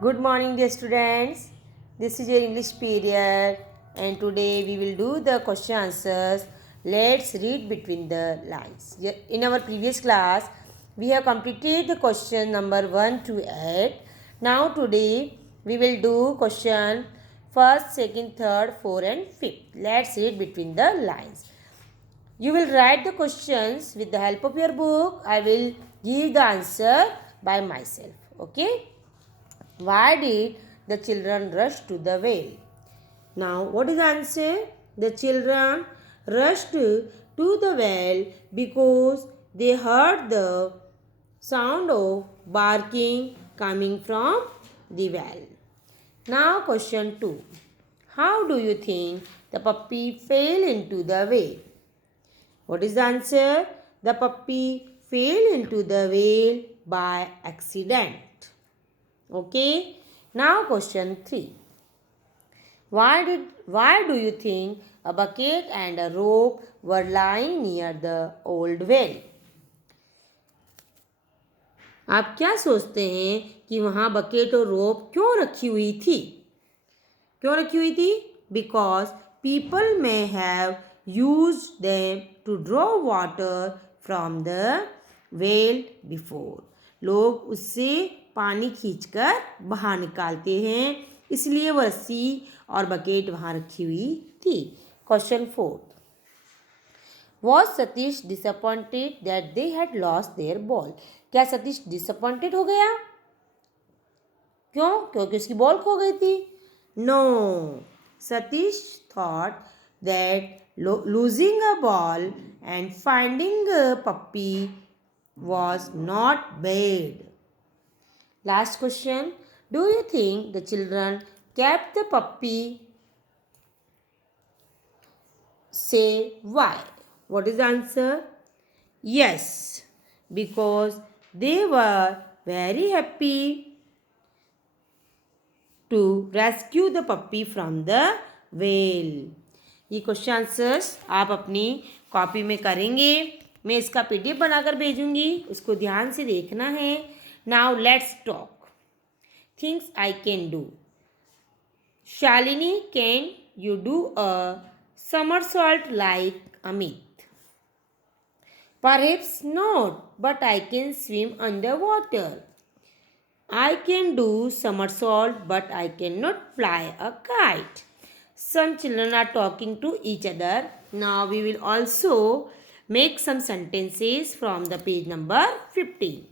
Good morning, dear students. This is your English period, and today we will do the question answers. Let's read between the lines. In our previous class, we have completed the question number 1 to 8. Now, today we will do question first, second, third, fourth, and fifth. Let's read between the lines. You will write the questions with the help of your book. I will give the answer by myself. Okay. Why did the children rush to the well? Now, what is the answer? The children rushed to the well because they heard the sound of barking coming from the well. Now, question 2. How do you think the puppy fell into the well? What is the answer? The puppy fell into the well by accident. Okay. Now question 3. Why do you think a bucket and a rope were lying near the old well? आप क्या सोचते हैं कि वहाँ bucket और रोप क्यों रखी हुई थी? क्यों रखी हुई थी? Because people may have used them to draw water from the well before. लोग उससे पानी खींचकर बाहर निकालते हैं, इसलिए वह रस्सी और बकेट वहाँ रखी हुई थी. Question 4. Was Satish disappointed that they had lost their ball? क्या सतीश डिसअपॉइंटेड हो गया? क्यों? क्योंकि उसकी बॉल खो गई थी. No, Satish thought that losing a ball and finding a puppy was not bad. Last question. Do you think the children kept the puppy? Say why. What is the answer? Yes, because they were very happy to rescue the puppy from the whale. ये question answers आप अपनी copy में करेंगे. मैं इसका PDF बनाकर भेजूंगी, उसको ध्यान से देखना है. Now let's talk things I can do. Shalini, can you do a somersault like Amit? Perhaps not, but I can swim underwater. I can do somersault, but I cannot fly a kite. Some children are talking to each other. Now we will also make some sentences from the page number 15.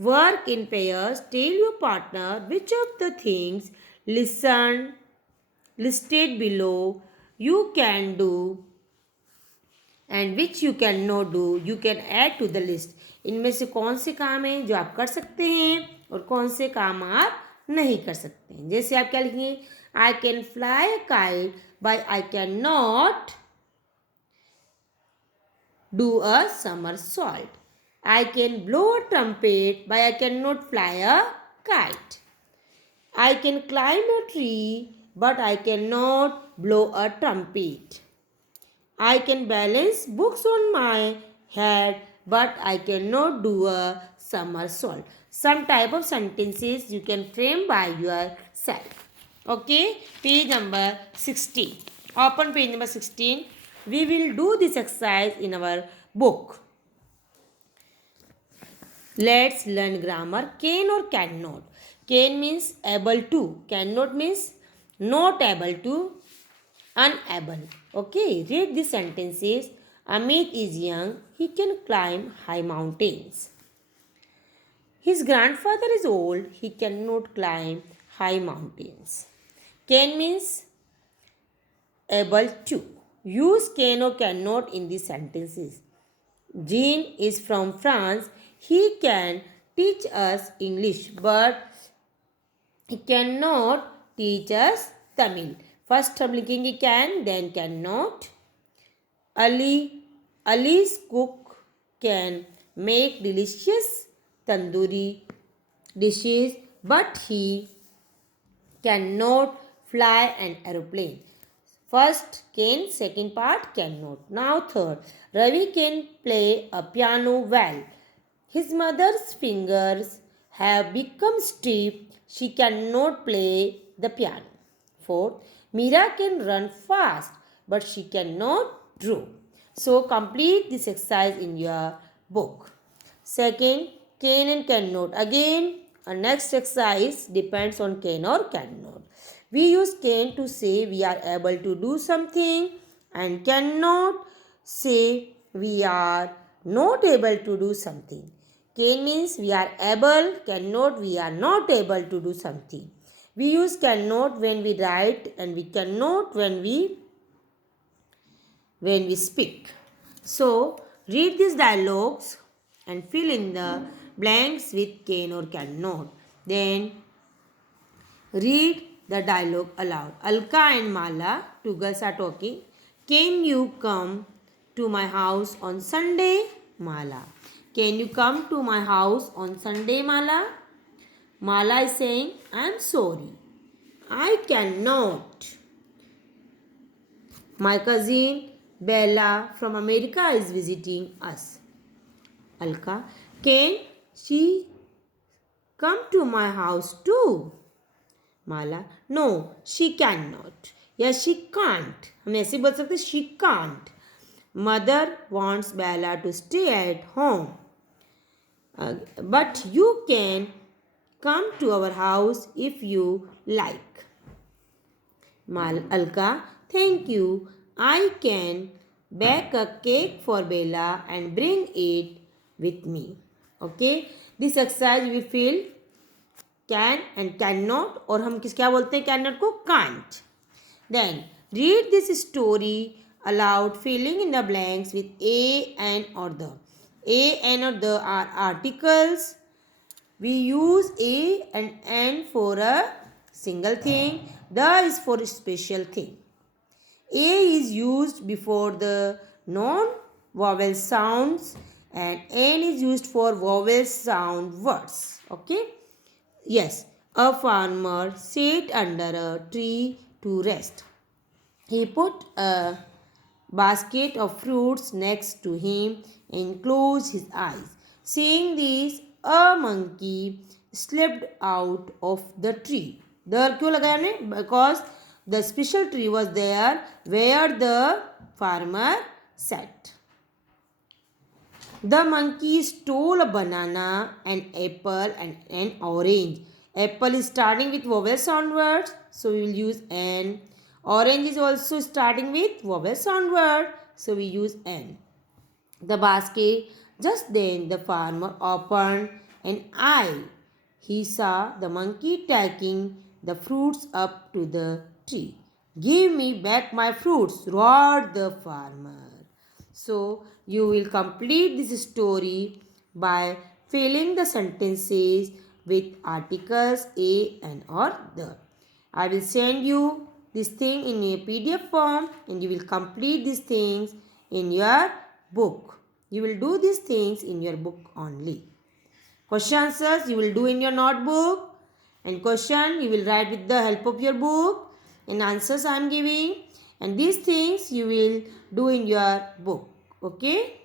Work in pairs. Tell your partner which of the things listed below you can do and which you cannot do. You can add to the list. इनमें से कौन से काम हैं जो आप कर सकते हैं और कौन से काम आप नहीं कर सकते हैं. जैसे आप क्या लिखेंगे? I can fly a kite by I can not do a somersault. I can blow a trumpet but I cannot fly a kite. I can climb a tree but I cannot blow a trumpet. I can balance books on my head but I cannot do a somersault. Some type of sentences you can frame by yourself. Okay, page number 16. Open page number 16. We will do this exercise in our book. Let's learn grammar. Can or cannot. Can means able to. Cannot means not able to. Unable. Okay, read the sentences. Amit is young. He can climb high mountains. His grandfather is old. He cannot climb high mountains. Can means able to. Use can or cannot in these sentences. Jean is from France. He can teach us English, but he cannot teach us Tamil. First हम लिखेंगे can, then cannot. Ali's cook can make delicious tandoori dishes, but he cannot fly an aeroplane. First can, second part cannot. Now third. Ravi can play a piano well. His mother's fingers have become stiff. She cannot play the piano. 4. Mira can run fast, but she cannot draw. So complete this exercise in your book. Second, can and cannot. Again, our next exercise depends on can or cannot. We use can to say we are able to do something and cannot say we are not able to do something. Can means we are able, cannot we are not able to do something. We use cannot when we write and we cannot when we speak. So read these dialogues and fill in the blanks with can or cannot. Then read the dialogue aloud. Alka and Mala, two girls are talking. Can you come to my house on Sunday? Mala. Can you come to my house on Sunday, Mala? Mala is saying, I am sorry. I cannot. My cousin Bella from America is visiting us. Alka, can she come to my house too? Mala, no, she cannot. या she can't. हम ऐसे बोल सकते she can't. Mother wants Bella to stay at home. But you can come to our house if you like. Alka, thank you. I can bake a cake for Bella and bring it with me. Okay, this exercise we feel can and cannot, और हम क्या बोलते हैं cannot को can't. Then read this story aloud, filling in the blanks with a, an or the. A, an or the are articles. We use a and an for a single thing. The is for a special thing. A is used before the non-vowel sounds and N is used for vowel sound words. Okay? Yes, a farmer sat under a tree to rest. He put a basket of fruits next to him and closed his eyes. Seeing this, a monkey slipped out of the tree. There क्यों लगाया हमने? Because the special tree was there where the farmer sat. The monkey stole a banana, an apple and an orange. Apple is starting with vowel sound words, so we will use an. Orange is also starting with vowel sound word, so we use an. The basket. Just then the farmer opened an eye. He saw the monkey taking the fruits up to the tree. Give me back my fruits, roared the farmer. So you will complete this story by filling the sentences with articles a, and or the. I will send you this thing in a PDF form and you will complete these things in your book. You will do these things in your book only. Question answers you will do in your notebook and question you will write with the help of your book and answers I am giving and these things you will do in your book. Okay.